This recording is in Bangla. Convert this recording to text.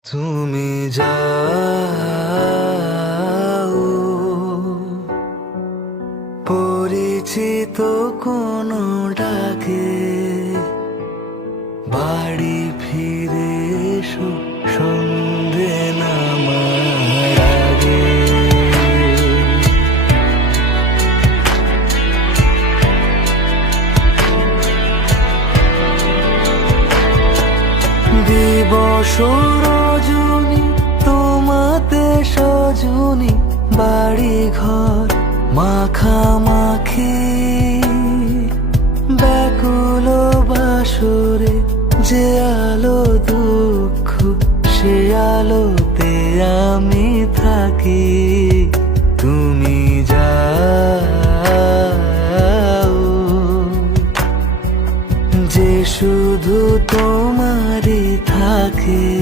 তুমি যাও পরিচিত কোনো ডাকে, বাড়ি ফিরে এসো সন্ধে নামার আগে। দিবস রজনী তোমাতে সজনী, বাড়ি ঘর মাখামাখি, ব্যাকুল বাসরে যে আলো দুঃখ সে আলোতে আমি থাকি। তুমি যাও যে শুধু তোমারই থাকে।